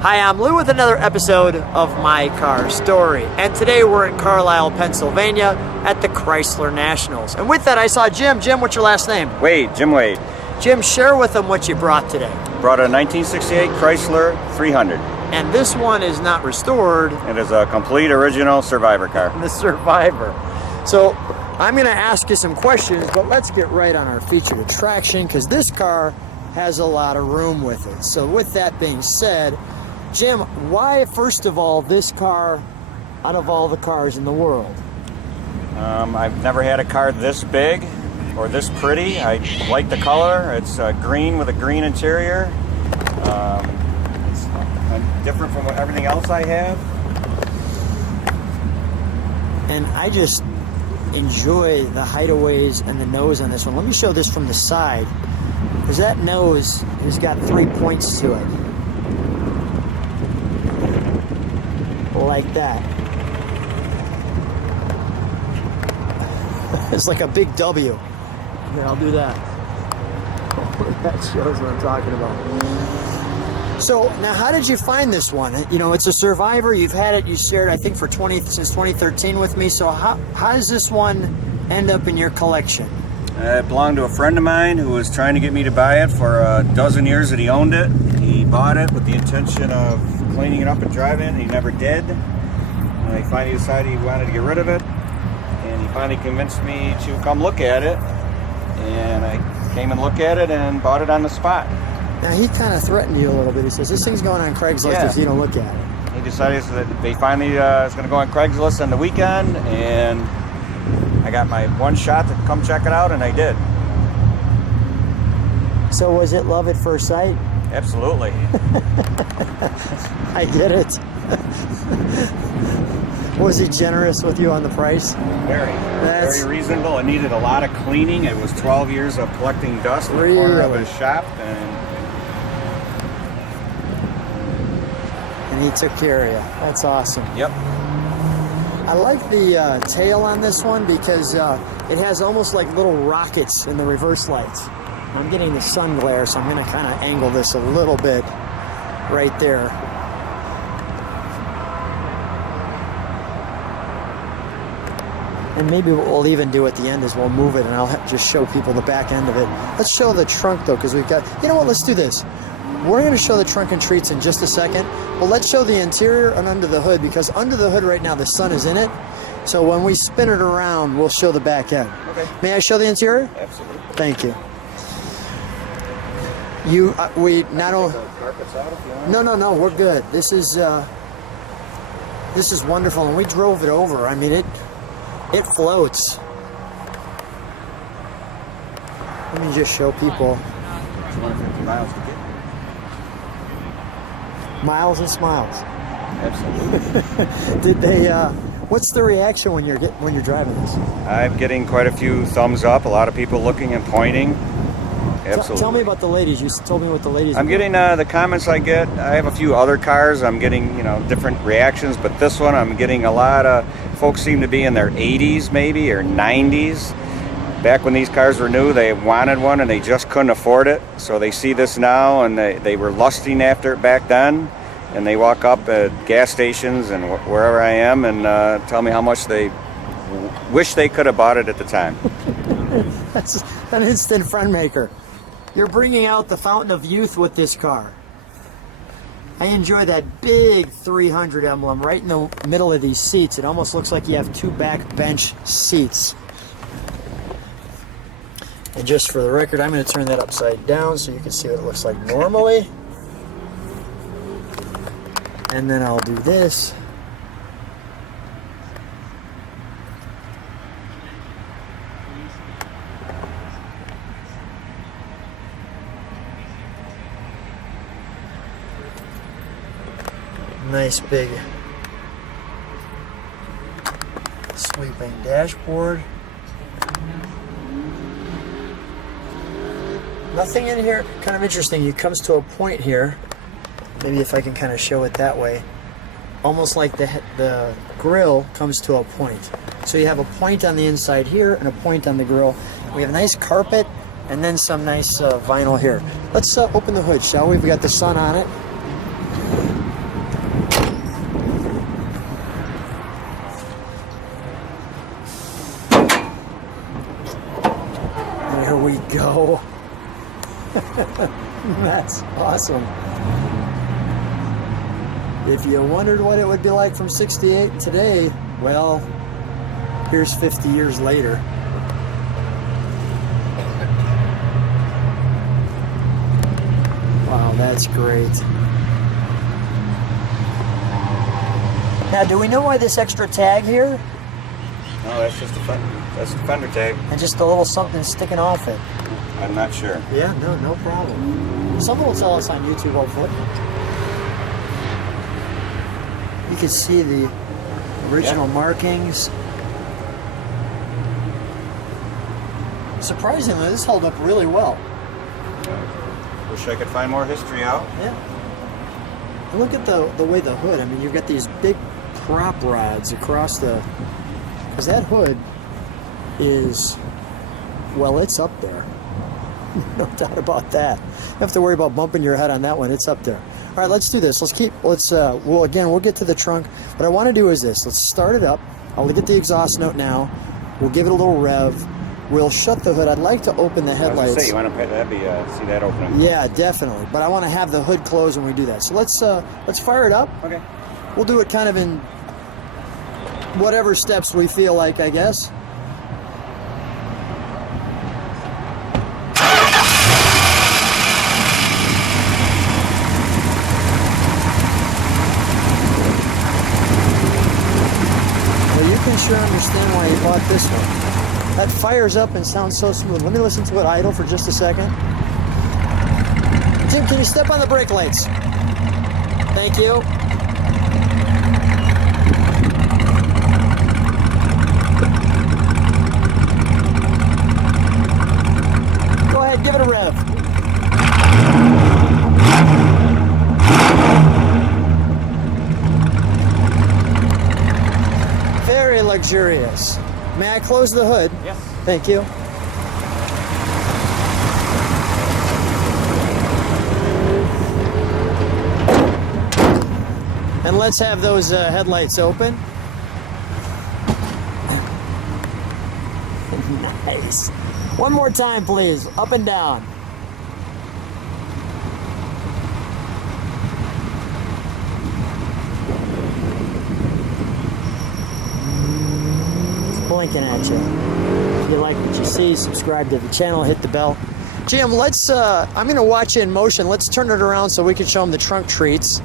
Hi, I'm Lou with another episode of My Car Story, and today we're in Carlisle, Pennsylvania at the Chrysler Nationals. And with that I saw Jim. Jim, what's your last name? Waide, Jim Waide. Jim, share with them what you brought today. Brought a 1968 Chrysler 300. And this one is not restored. It is a complete original Survivor car. The Survivor. So I'm going to ask you some questions, but let's get right on our featured attraction because this car has a lot of room with it. So with that being said, Jim, why, first of all, this car out of all the cars in the world? I've never had a car this big or this pretty. I like the color. It's green with a green interior. It's different from everything else I have. And I just enjoy the hideaways and the nose on this one. Let me show this from the side, because that nose has got 3 points to it. Like that. It's like a big W. Here, I'll do that. That shows what I'm talking about. So now, how did you find this one? You know, it's a Survivor. You've had it. You shared, I think, since 2013 with me. So how does this one end up in your collection? It belonged to a friend of mine who was trying to get me to buy it for a dozen years that he owned it. He bought it with the intention of cleaning it up and driving it, and he never did. And he finally decided he wanted to get rid of it, and he finally convinced me to come look at it, and I came and looked at it and bought it on the spot. Now, he kind of threatened you a little bit. He says, this thing's going on Craigslist if you don't look at it. He decided that they finally is going to go on Craigslist on the weekend, and I got my one shot to come check it out, and I did. So was it love at first sight? Absolutely. I get it. Was he generous with you on the price? Very reasonable. It needed a lot of cleaning. It was 12 years of collecting dust in the corner of his shop, and he took care of you. That's awesome. Yep. I like the tail on this one because it has almost like little rockets in the reverse lights. I'm getting the sun glare, so I'm going to kind of angle this a little bit right there. And maybe what we'll even do at the end is we'll move it and I'll just show people the back end of it. Let's show the trunk though, because we've got, you know what, let's do this. We're going to show the trunk and treats in just a second, but let's show the interior and under the hood, because under the hood right now the sun is in it. So when we spin it around, we'll show the back end. Okay. May I show the interior? Absolutely. Thank you. We not only. No, we're good. This is wonderful, and we drove it over. I mean, it floats. Let me just show people. 250 miles to get. Miles and smiles. Absolutely. Did they? What's the reaction when you're driving this? I'm getting quite a few thumbs up. A lot of people looking and pointing. Absolutely. Tell me about the ladies. You told me what the ladies. I'm getting the comments I get. I have a few other cars. I'm getting different reactions, but this one I'm getting a lot of folks seem to be in their 80s maybe or 90s. Back when these cars were new, they wanted one and they just couldn't afford it. So they see this now and they were lusting after it back then. And they walk up at gas stations and wherever I am and tell me how much they wish they could have bought it at the time. That's an instant friend maker. You're bringing out the fountain of youth with this car. I enjoy that big 300 emblem right in the middle of these seats. It almost looks like you have two back bench seats. And just for the record, I'm going to turn that upside down so you can see what it looks like normally. And then I'll do this. Nice big sweeping dashboard. Nothing in here, kind of interesting. It comes to a point here. Maybe if I can kind of show it that way. Almost like the grill comes to a point. So you have a point on the inside here and a point on the grill. We have a nice carpet and then some nice vinyl here. Let's open the hood, shall we? We've got the sun on it. go. That's awesome. If you wondered what it would be like from 68 today, well, here's 50 years later. Wow, that's great. Now, do we know why this extra tag here? No, that's just that's the fender tag. And just a little something sticking off it. I'm not sure. Yeah, no problem. Someone will tell us on YouTube, hopefully. You can see the original markings. Surprisingly, this held up really well. Wish I could find more history out. Yeah. And look at the way the hood, I mean, you've got these big prop rods across the... Because that hood is... Well, it's up there. No doubt about that. You don't have to worry about bumping your head on that one. It's up there. All right, let's do this. We'll get to the trunk. What I want to do is this. Let's start it up. I'll get the exhaust note now. We'll give it a little rev. We'll shut the hood. I'd like to open the headlights. I was gonna say, you want to see that opening? Yeah, definitely. But I want to have the hood closed when we do that. So let's fire it up. Okay. We'll do it kind of in whatever steps we feel like, I guess. Sure understand why you bought this one. That fires up and sounds so smooth. Let me listen to it idle for just a second. Jim, can you step on the brake lights? Thank you. Go ahead, give it a rev. Very luxurious. May I close the hood? Yes. Thank you. And let's have those headlights open. Nice. One more time, please. Up and down. Blinking at you. If you like what you see, subscribe to the channel, hit the bell. Jim, I'm going to watch you in motion. Let's turn it around so we can show them the trunk treats.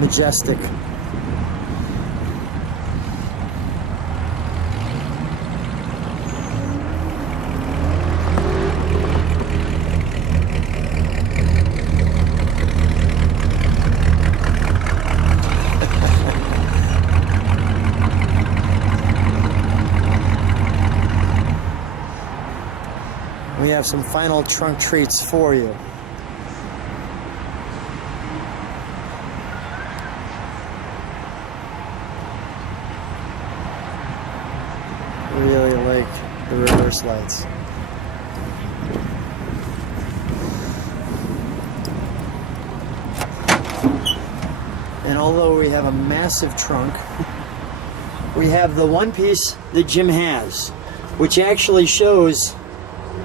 Majestic. We have some final trunk treats for you. Really like the reverse lights. And although we have a massive trunk, we have the one piece that Jim has, which actually shows,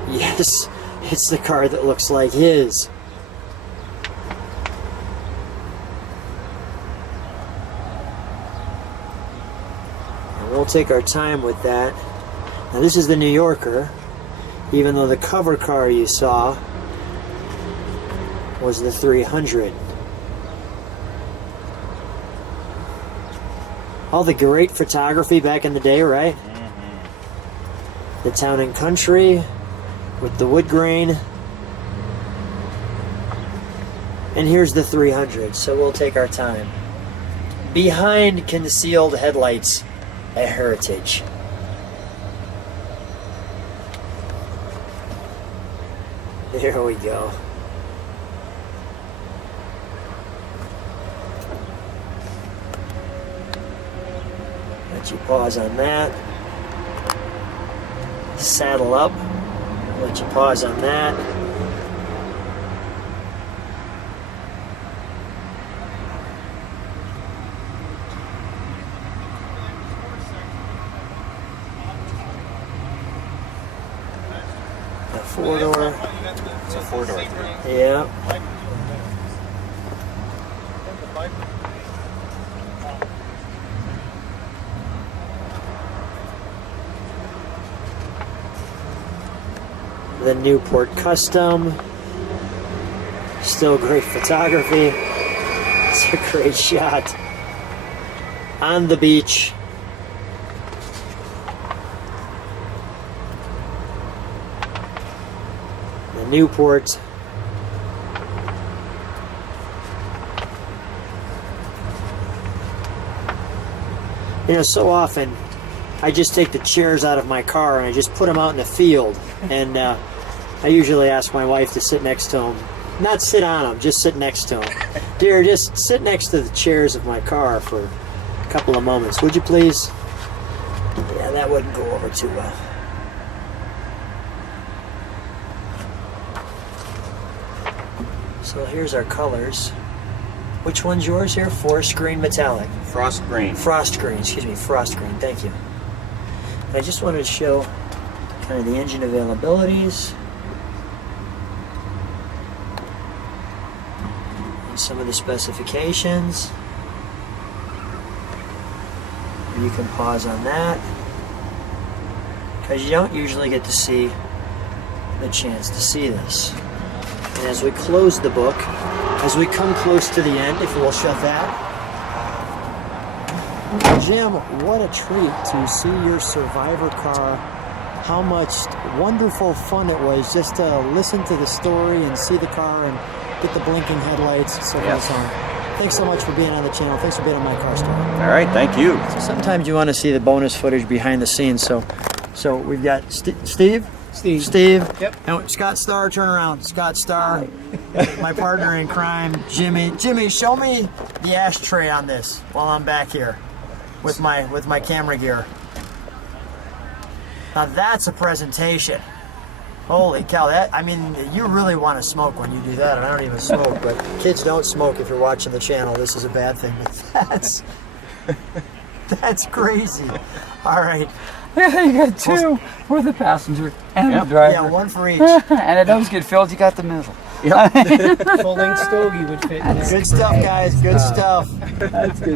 yes, it's the car that looks like his. We'll take our time with that. Now this is the New Yorker, even though the cover car you saw was the 300. All the great photography back in the day, right? The Town and Country with the wood grain. And here's the 300, so we'll take our time. Behind concealed headlights, a heritage. There we go. Let you pause on that. saddle up. I'll let you pause on that. A four-door. It's a four-door. Yeah. The Newport Custom. Still great photography. It's a great shot. On the beach. The Newport. You know, so often I just take the chairs out of my car and I just put them out in the field, and I usually ask my wife to sit next to them. Not sit on them, just sit next to them. Dear, just sit next to the chairs of my car for a couple of moments, would you please? Yeah, that wouldn't go over too well. So here's our colors. Which one's yours here? Forest green metallic. Frost green. Frost green, excuse me, frost green, thank you. I just wanted to show kind of the engine availabilities and some of the specifications. You can pause on that because you don't usually get to see the chance to see this. And as we close the book, as we come close to the end, if we'll shut that. Jim, what a treat to see your Survivor car. How much wonderful fun it was just to listen to the story and see the car and get the blinking headlights and so forth and so on. Thanks so much for being on the channel. Thanks for being on My Car Story. All right, thank you. So sometimes you want to see the bonus footage behind the scenes. So we've got Steve. Yep. And Scott Starr, turn around. Scott Starr, my partner in crime, Jimmy. Jimmy, show me the ashtray on this while I'm back here with my camera gear. Now that's a presentation. Holy cow! I mean, you really want to smoke when you do that, and I don't even smoke. But kids don't smoke if you're watching the channel. This is a bad thing. But that's crazy. All right. Yeah, you got two for the passenger and the driver. Yeah, one for each. And it does get filled, you got the middle. Yep. Full-length stogie would fit in there. Good stuff, guys. Good stuff. That's good.